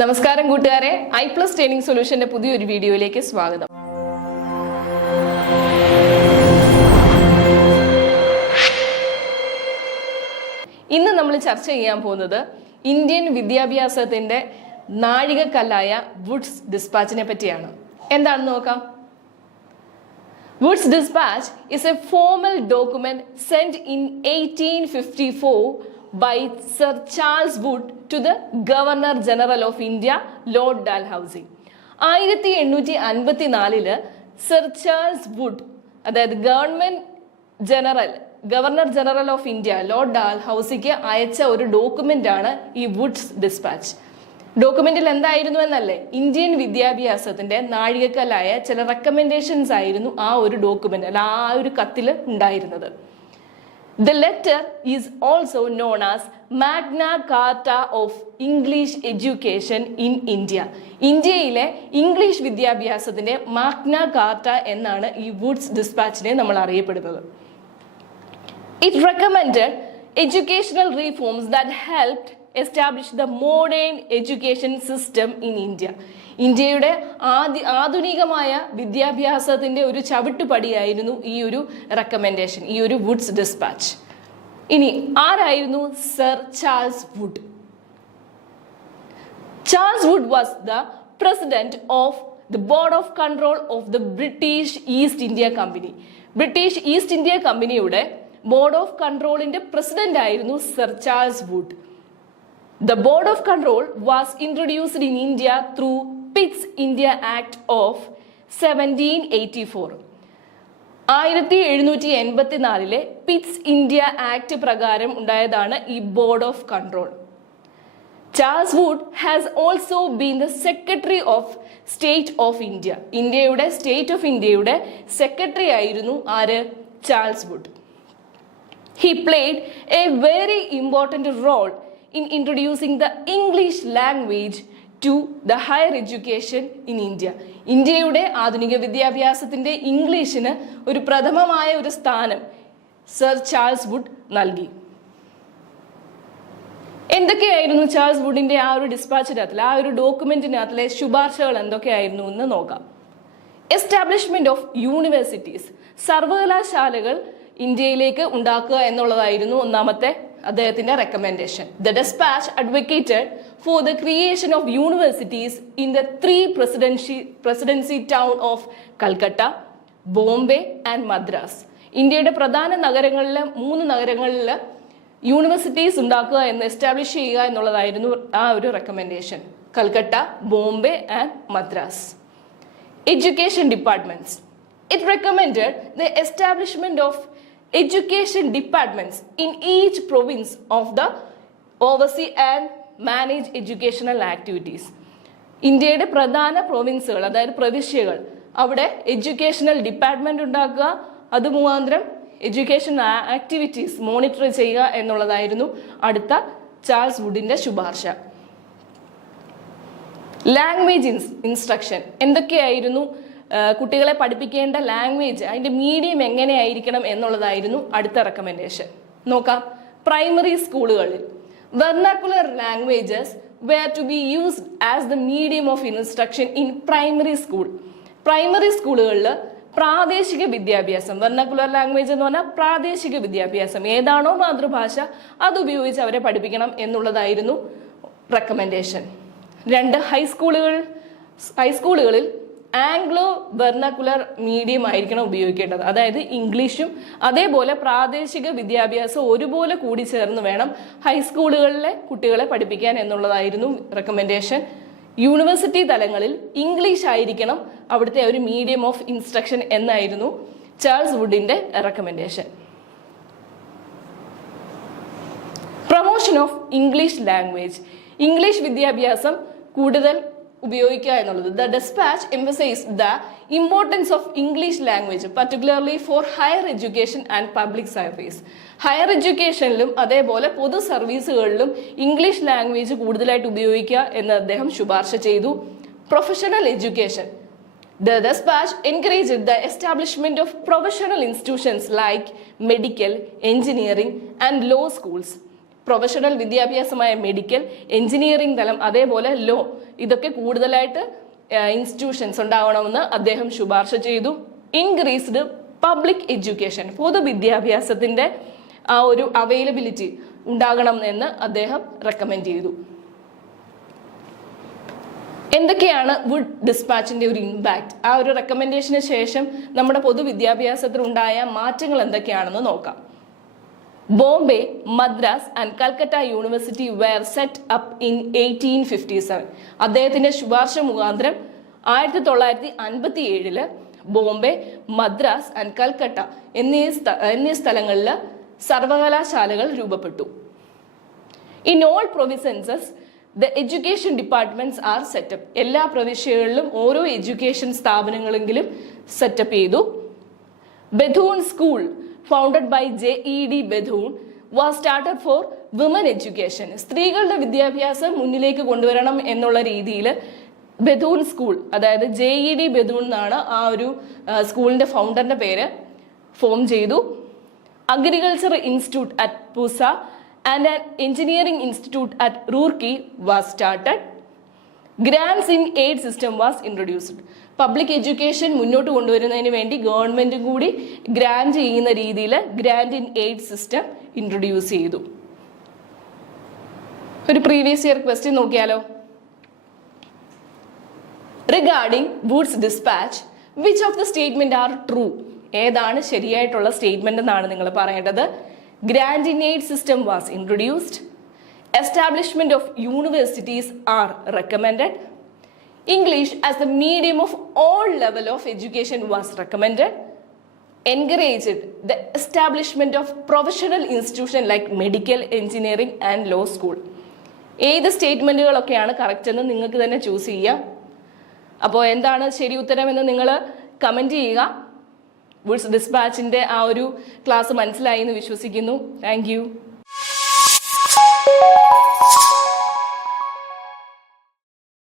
നമസ്കാരം കൂട്ടുകാരെ, iPlus training സൊല്യൂഷന്റെ പുതിയൊരു വീഡിയോയിലേക്ക് സ്വാഗതം. ഇന്ന് നമ്മൾ ചർച്ച ചെയ്യാൻ പോകുന്നത് ഇന്ത്യൻ വിദ്യാഭ്യാസത്തിന്റെ നാഴികക്കല്ലായ വുഡ്സ് ഡിസ്പാച്ചിനെ പറ്റിയാണ്. എന്താണെന്ന് നോക്കാം. Wood's Dispatch is a formal document sent in 1854 by Sir Charles Wood to the Governor General of India, Lord Dalhousie. 1854 Sir Charles Wood, അതായത് governor general of India Lord ഡാൽഹൌസിക്ക് അയച്ച ഒരു ഡോക്യുമെന്റ് ആണ് ഈ വുഡ്സ് ഡിസ്പാച്ച്. ഡോക്യുമെന്റിൽ എന്തായിരുന്നു എന്നല്ലേ, Indian വിദ്യാഭ്യാസത്തിന്റെ നാഴികക്കല്ലായ ചില റെക്കമെൻഡേഷൻസ് ആയിരുന്നു ആ ഒരു ഡോക്യുമെന്റ് അല്ല ആ ഒരു കത്തിൽ ഉണ്ടായിരുന്നത്. The letter is also known as Magna Carta of English Education in India. ഇന്ത്യയിലെ ഇംഗ്ലീഷ് വിദ്യാഭ്യാസത്തിന്റെ മാഗ്ന കാർട്ട എന്നാണ് ഈ വുഡ്സ് ഡിസ്പാച്ചിനെ നമ്മൾ അറിയപ്പെടുന്നത്. It recommended educational reforms that helped establish the modern education system in India. ഇന്ത്യയുടെ ആധുനികമായ വിദ്യാഭ്യാസത്തിന്റെ ഒരു ചവിട്ടുപടിയായിരുന്നു ഈ ഒരു റെക്കമെൻഡേഷൻ, ഈ ഒരു വുഡ്സ് ഡിസ്പാച്ച്. ഇനി ആരായിരുന്നു sir Charles Wood? Charles Wood was the president of the board of control of the British East India company. British East India കമ്പനിയുടെ ബോർഡ് ഓഫ് കൺട്രോളിന്റെ പ്രസിഡന്റ് ആയിരുന്നു sir Charles Wood. The Board of Control was introduced in India through Pitt's India Act of 1784. 1784 Pitt's India act പ്രകാരം ഉണ്ടായതാണ് ഈ board of control. Charles Wood has also been the secretary of state of India. ഇന്ത്യയുടെ state of ഇന്ത്യയുടെ secretary ആയിരുന്നു ആര്? Charles Wood. He played a very important role in introducing the English language to the higher education in India. ഇന്ത്യയുടെ ആധുനിക വിദ്യാഭ്യാസത്തിന്റെ ഇംഗ്ലീഷിന് ഒരു പ്രഥമമായ ഒരു സ്ഥാനം സർ ചാൾസ് വുഡ് നൽകി. എന്തൊക്കെയായിരുന്നു ചാൾസ് വുഡിന്റെ ആ ഒരു ഡിസ്പാച്ചിനകത്തിലെ ആ ഒരു ഡോക്യുമെന്റിനകത്തിലെ ശുപാർശകൾ എന്തൊക്കെയായിരുന്നു എന്ന് നോക്കാം. എസ്റ്റാബ്ലിഷ്മെന്റ് ഓഫ് യൂണിവേഴ്സിറ്റീസ്, സർവകലാശാലകൾ ഇന്ത്യയിലേക്ക് ഉണ്ടാക്കുക എന്നുള്ളതായിരുന്നു ഒന്നാമത്തെ അദ്ദേഹത്തിന്റെ recommendation. The dispatch advocated for the creation of universities in the three presidency town of Calcutta, Bombay and Madras. ഇന്ത്യയുടെ പ്രധാന നഗരങ്ങളിലെ 3 നഗരങ്ങളിൽ യൂണിവേഴ്സിറ്റീസ് ഉണ്ടാക്കുക എന്ന് എസ്റ്റാബ്ലിഷ് ചെയ്യുക എന്നുള്ളതായിരുന്നു ആ ഒരു recommendation. Calcutta, Bombay and Madras. Education departments. It recommended the establishment of education departments in each province of the oversee and manage educational activities. ഇന്ത്യയുടെ പ്രധാന പ്രൊവിൻസുകൾ, അതായത് പ്രവിശ്യകൾ, അവിടെ എഡ്യൂക്കേഷണൽ ഡിപ്പാർട്ട്മെന്റ് ഉണ്ടാക്കുക, അത് മുഖാന്തരം എഡ്യൂക്കേഷൻ ആക്ടിവിറ്റീസ് മോണിറ്റർ ചെയ്യുക എന്നുള്ളതായിരുന്നു അടുത്ത ചാൾസ് വുഡിന്റെ ശുപാർശ. ലാംഗ്വേജ് ഇൻസ്ട്രക്ഷൻ, എന്തൊക്കെയായിരുന്നു കുട്ടികളെ പഠിപ്പിക്കേണ്ട ലാംഗ്വേജ്, അതിന്റെ മീഡിയം എങ്ങനെയായിരിക്കണം എന്നുള്ളതായിരുന്നു അടുത്ത റെക്കമെൻഡേഷൻ. നോക്കാം. പ്രൈമറി സ്കൂളുകളിൽ vernacular languages were to be used as the medium of instruction in primary school. Primary സ്കൂളുകളിൽ പ്രാദേശിക വിദ്യാഭ്യാസം, വെർനാക്കുലർ ലാംഗ്വേജ് എന്ന് പറഞ്ഞാൽ പ്രാദേശിക വിദ്യാഭ്യാസം, ഏതാണോ മാതൃഭാഷ അത് ഉപയോഗിച്ച് അവരെ പഠിപ്പിക്കണം എന്നുള്ളതായിരുന്നു റെക്കമെൻഡേഷൻ. 2 ഹൈസ്കൂളുകളിൽ ആംഗ്ലോ വെർനാക്കുലർ മീഡിയം ആയിരിക്കണം ഉപയോഗിക്കേണ്ടത്. അതായത് ഇംഗ്ലീഷും അതേപോലെ പ്രാദേശിക വിദ്യാഭ്യാസം ഒരുപോലെ കൂടി ചേർന്ന് വേണം ഹൈസ്കൂളുകളിലെ കുട്ടികളെ പഠിപ്പിക്കാൻ എന്നുള്ളതായിരുന്നു റെക്കമെൻഡേഷൻ. യൂണിവേഴ്സിറ്റി തലങ്ങളിൽ ഇംഗ്ലീഷ് ആയിരിക്കണം അവിടുത്തെ ഒരു മീഡിയം ഓഫ് ഇൻസ്ട്രക്ഷൻ എന്നായിരുന്നു ചാൾസ് വുഡിന്റെ recommendation. Promotion of English language, English വിദ്യാഭ്യാസം കൂടുതൽ ഉപയോഗിക്കുക എന്നുള്ളത്. The dispatch emphasized the importance of English language particularly for higher education and public service. Higher എഡ്യൂക്കേഷനിലും അതേപോലെ പൊതു സർവീസുകളിലും ഇംഗ്ലീഷ് ലാംഗ്വേജ് കൂടുതലായിട്ട് ഉപയോഗിക്കുക എന്ന് അദ്ദേഹം ശുപാർശ ചെയ്തു. Professional education. The dispatch encouraged the establishment of professional institutions like medical, engineering and law schools. Professional വിദ്യാഭ്യാസമായ മെഡിക്കൽ, എഞ്ചിനീയറിംഗ് തലം, അതേപോലെ ലോ, ഇതൊക്കെ കൂടുതലായിട്ട് ഇൻസ്റ്റിറ്റ്യൂഷൻസ് ഉണ്ടാവണമെന്ന് അദ്ദേഹം ശുപാർശ ചെയ്തു. ഇൻക്രീസ്ഡ് പബ്ലിക് എഡ്യൂക്കേഷൻ, പൊതുവിദ്യാഭ്യാസത്തിന്റെ ആ ഒരു അവൈലബിലിറ്റി ഉണ്ടാകണം എന്ന് അദ്ദേഹം റെക്കമെൻഡ് ചെയ്തു. എന്തൊക്കെയാണ് വുഡ് ഡിസ്പാച്ചിന്റെ ഒരു ഇമ്പാക്ട്? ആ ഒരു റെക്കമെൻഡേഷന് ശേഷം നമ്മുടെ പൊതുവിദ്യാഭ്യാസത്തിൽ ഉണ്ടായ മാറ്റങ്ങൾ എന്തൊക്കെയാണെന്ന് നോക്കാം. Bombay, Madras and Calcutta university were set up in 1857. അദ്ദേഹത്തിന്റെ ശുപാർശ മുഖാന്തരം 1957 ബോംബെ, മദ്രാസ് ആൻഡ് കൽക്കട്ട എന്നീ സ്ഥലങ്ങളിൽ സർവകലാശാലകൾ രൂപപ്പെട്ടു. In all provinces the education departments are set up. എല്ലാ പ്രവിശ്യകളിലും ഓരോ എഡ്യൂക്കേഷൻ സ്ഥാപനങ്ങളെങ്കിലും സെറ്റപ്പ് ചെയ്തു. Bethune school founded by JED Bethune was started for women education. സ്ത്രീകളുടെ വിദ്യാഭ്യാസം മുന്നിലേക്ക് കൊണ്ടുവരണം എന്നുള്ള രീതിയിൽ ബഥൂൺ സ്കൂൾ, അതായത് JED ബഥൂൺ എന്നാണ് ആ ഒരു സ്കൂളിന്റെ ഫൗണ്ടറിന്റെ പേര്, ഫോം ചെയ്തു. Agriculture institute at Pusa and an engineering institute at Roorkee was started. Grants in aid system was introduced. Public education മുന്നോട്ട് കൊണ്ടുവരുന്നതിന് വേണ്ടി ഗവൺമെന്റ് കൂടി ഗ്രാന്റ് ചെയ്യുന്ന രീതിയിൽ grant in aid system introduce ചെയ്തു. ഒരു പ്രീവിയസ് ഇയർ ക്വസ്റ്റ്യൻ നോക്കിയാലോ. Regarding Wood's dispatch, which of the statement are true? ഏതാണ് ശരിയായിട്ടുള്ള സ്റ്റേറ്റ്മെന്റ് എന്നാണ് നിങ്ങൾ പറയേണ്ടത്. Grant in aid system was introduced. Establishment of universities are recommended. English as the medium of all level of education was recommended. Encouraged the establishment of professional institutions like medical, engineering and law school. ഏത് സ്റ്റേറ്റ്മെന്റുകളൊക്കെയാണ് correct എന്ന് നിങ്ങൾക്ക് തന്നെ choose ചെയ്യാം. അപ്പോൾ എന്താണ് ശരി ഉത്തരം എന്ന് നിങ്ങൾ കമന്റ് ചെയ്യുക. വുഡ്സ് ഡിസ്പാച്ചിന്റെ ആ ഒരു ക്ലാസ് മനസ്സിലായി എന്ന് വിശ്വസിക്കുന്നു. Thank you.